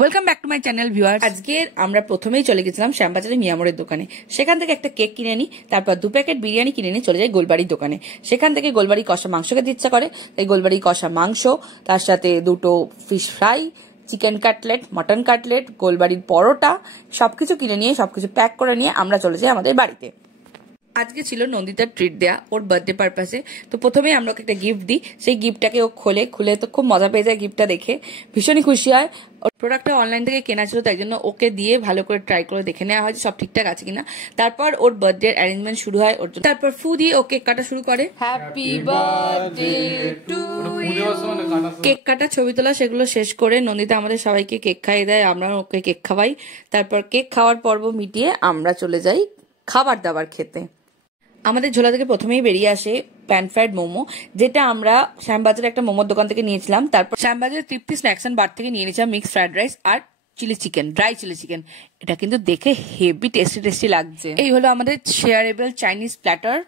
Welcome back to my channel viewers. আজকে আমরা প্রথমেই চলে গেছিলাম শ্যামবাজারে মিয়ামোড়ের দোকানে। সেখান থেকে একটা কেক কিনে নিই, তারপর 2 প্যাকেট বিরিয়ানি কিনে নিয়ে চলে যাই গোলবাড়ির দোকানে। সেখান থেকে গোলবাড়ি কষা মাংস খেতে ইচ্ছা করে, তাই গোলবাড়ি কষা মাংস, তার সাথে 2টো fish fry, chicken cutlet, mutton cutlet, গোলবাড়ির পরোটা সবকিছু কিনে নিয়ে সবকিছু প্যাক করে নিয়ে আমরা চলে যাই আমাদের বাড়িতে। আজকে ছিল নন্দিতার ট্রিট দেয়া ওর বার্থডে পারপাসে। তো প্রথমেই আমরা ওকে একটা গিফট দিই, সেই গিফটটাকে ও খুলে তো খুব মজা পেয়ে যায়। গিফটটা দেখে ভীষণই খুশি হয়। ওর প্রোডাক্টটা অনলাইন থেকে কেনা ছিল, তাই জন্য ওকে দিয়ে ভালো করে ট্রাই করে দেখে নেওয়া হয় সব ঠিকঠাক আছে কিনা। তারপর ওর বার্থডে অ্যারেঞ্জমেন্ট শুরু হয় ওর জন্য। তারপর ফু দিয়ে ও কেক কাটা শুরু করে। Happy birthday to you. Cake কাটা, ছবি তোলা, সেগুলো শেষ করে নন্দিতা আমাদের সবাইকে কেক খাইয়ে দেয়, আমরা ওকে কেক খাওয়াই। তারপর কেক খাওয়ার পর্ব মিটিয়ে আমরা চলে যাই খাবার দাবার খেতে। আমাদের ঝোলা থেকে প্রথমেই বেরিয়ে আসে প্যান ফ্রাইড মোমো, যেটা আমরা শ্যামবাজারে একটা মোমোর দোকান থেকে নিয়েছিলাম। তারপর শ্যামবাজারের তৃপ্তি স্ন্যাক্স অ্যান্ড বার থেকে নিয়ে নিয়েছিলাম মিক্সড ফ্রাইড রাইস আর chilli chicken, dry chilli chicken. এটা কিন্তু দেখে হেভি টেস্টি লাগছে। এই হলো আমাদের শেয়ারেবল চাইনিজ প্ল্যাটার।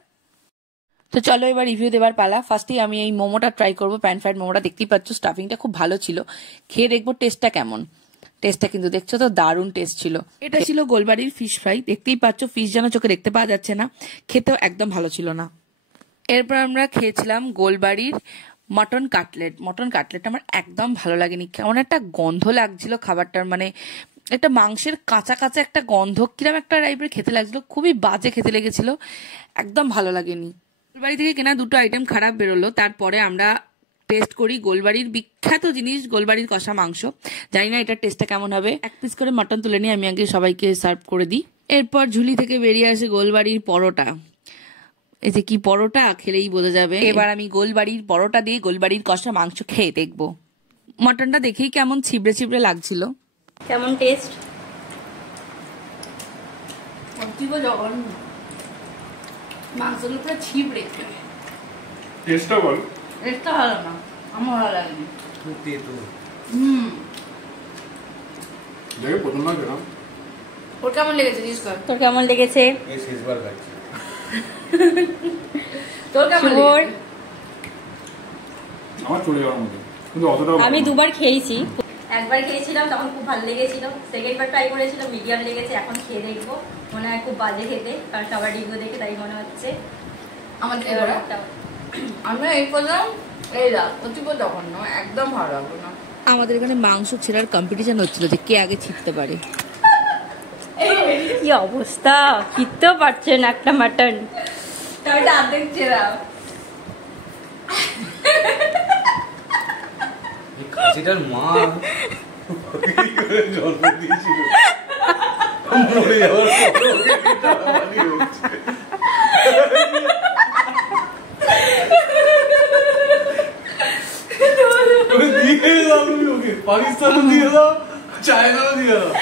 তো চলো এবার রিভিউ দেবার পালা। ফার্স্টেই আমি এই মোমোটা ট্রাই করবো, প্যান ফ্রাইড মোমোটা। দেখতেই পাচ্ছ স্টাফিংটা খুব ভালো ছিল, খেয়ে দেখবো টেস্টটা কেমন। টেস্টটা কিন্তু দেখছো তো দারুণ টেস্ট ছিল। এটা ছিল গোলবাড়ির ফিশ ফ্রাই। দেখতেই পাচ্ছ ফিশ যেন চোখে দেখতে পাওয়া যাচ্ছে না, খেতেও একদম ভালো ছিল না। এরপর আমরা খেয়েছিলাম গোলবাড়ির মটন কাটলেট। মটন কাটলেট আমার একদম ভালো লাগেনি, কেমন একটা গন্ধ লাগছিল খাবারটার, মানে একটা মাংসের কাঁচা কাঁচা একটা গন্ধ, কিরকম একটা টাইপের খেতে লাগছিল, খুবই বাজে খেতে লেগেছিল, একদম ভালো লাগেনি। গোলবাড়ি থেকে কেনা 2টো আইটেম খারাপ বেরোলো। তারপরে আমরা টেস্ট করি গোলবাড়ির বিখ্যাত জিনিস, গোলবাড়ির কষা মাংস। জানি না এটার টেস্টটা কেমন হবে। 1 পিস করে মটন তুলে নিয়ে আমি আগে সবাইকে সার্ভ করে দিই। এরপর ঝুলি থেকে বেরিয়ে আসে গোলবাড়ির পরোটা। এই যে কি পরোটা, খেলেই বোঝা যাবে। এবার আমি গোলবাড়ির পরোটা দিয়ে গোলবাড়ির কষা মাংস খেয়ে দেখবো। মটনটা দেখেই কেমন ছিবড়ে ছিবড়ে লাগছিল। কেমন টেস্ট? জঘন্য, মাংসগুলো পুরো ছিবড়ে। টেস্টটা বল। টেস্টটা ভালো না, আমার ভালো লাগেনি। দেখো প্রথমবার খেলাম। ওর কেমন লেগেছে জিজ্ঞেস কর। তোর কেমন লেগেছে? এই শেষবার খাচ্ছি। তোর কেমন লেগেছে? আমার চলে যাওয়ার মতো, কিন্তু অতটা আমি 2বার খেয়েছি। একবার খেয়েছিলাম তখন খুব ভালো লেগেছিল, সেকেন্ডবার ট্রাই করেছিলাম মিডিয়াম লেগেছে। এখন খেয়ে দেখবো, মনে হয় খুব বাজে খেতে, কারণ সবার রিভিউ দেখে তাই মনে হচ্ছে। আমাদের আমরা এই করলাম, এই রাত অতীব জঘন্য, একদম ভালো লাগলো না। আমাদের এখানে মাংস ছেঁড়ার কম্পিটিশন হচ্ছিল যে কে আগে ছিঁড়তে পারে। কি অবস্থা, ছিঁড়তেও পারছে না একটা মাটন। তাহলে অর্ধেক ছেঁড়া। খাসিটার মা জন্ম দিয়েছিল, মরে যাওয়ার পাকিস্তানও দিয়ে দাও, চায়নাও দিয়ে দাও।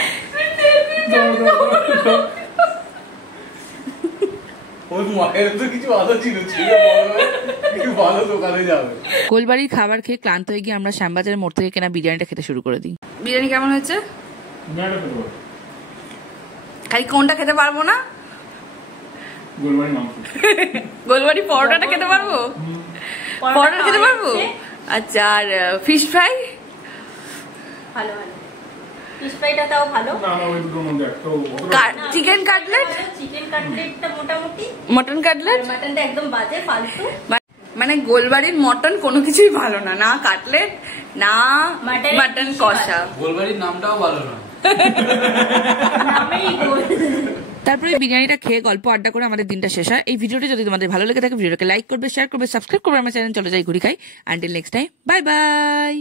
ওর মায়ের তো কিছু আদা ছিল, কিছু ভালো দোকানে যাবে। গোলবাড়ির খাবার খেয়ে ক্লান্ত হয়ে গিয়ে আমরা শ্যামবাজারের মোড় থেকে কেনা বিরিয়ানিটা খেতে শুরু করে দিই। বিরিয়ানি কেমন হয়েছে? খালি কোনটা খেতে পারবো না? গোলবাড়ি মাংস। গোলবাড়ি পরোটাটা খেতে পারবো? পরোটা খেতে পারবো? আচ্ছা, আর ফিশ ফ্রাই? ভালো ভালো, ফিশ ফ্রাইটা তাও ভালো। না আমার ওই দুটোর মধ্যে একটা। Chicken cutlet? চিকেন কাটলেটটা মোটামুটি। Mutton cutlet? মটনটা একদম বাজে, ফালতু। মানে গোলবাড়ির মটন কোনো কিছুই ভালো না, না কাটলেট না মটন কষা। গোলবাড়ির নামটাও ভালো না। তারপরে বিরিয়ানিটা খেয়ে গল্প আড্ডা করে আমাদের দিনটা শেষ হয়। এই ভিডিওটি যদি তোমাদের ভালো লেগে থাকে ভিডিওটাকে লাইক করবে, শেয়ার করবে, সাবস্ক্রাইব করবে। আমার চ্যানেল চলে যাই ঘুরি খাই। Until next time, bye bye.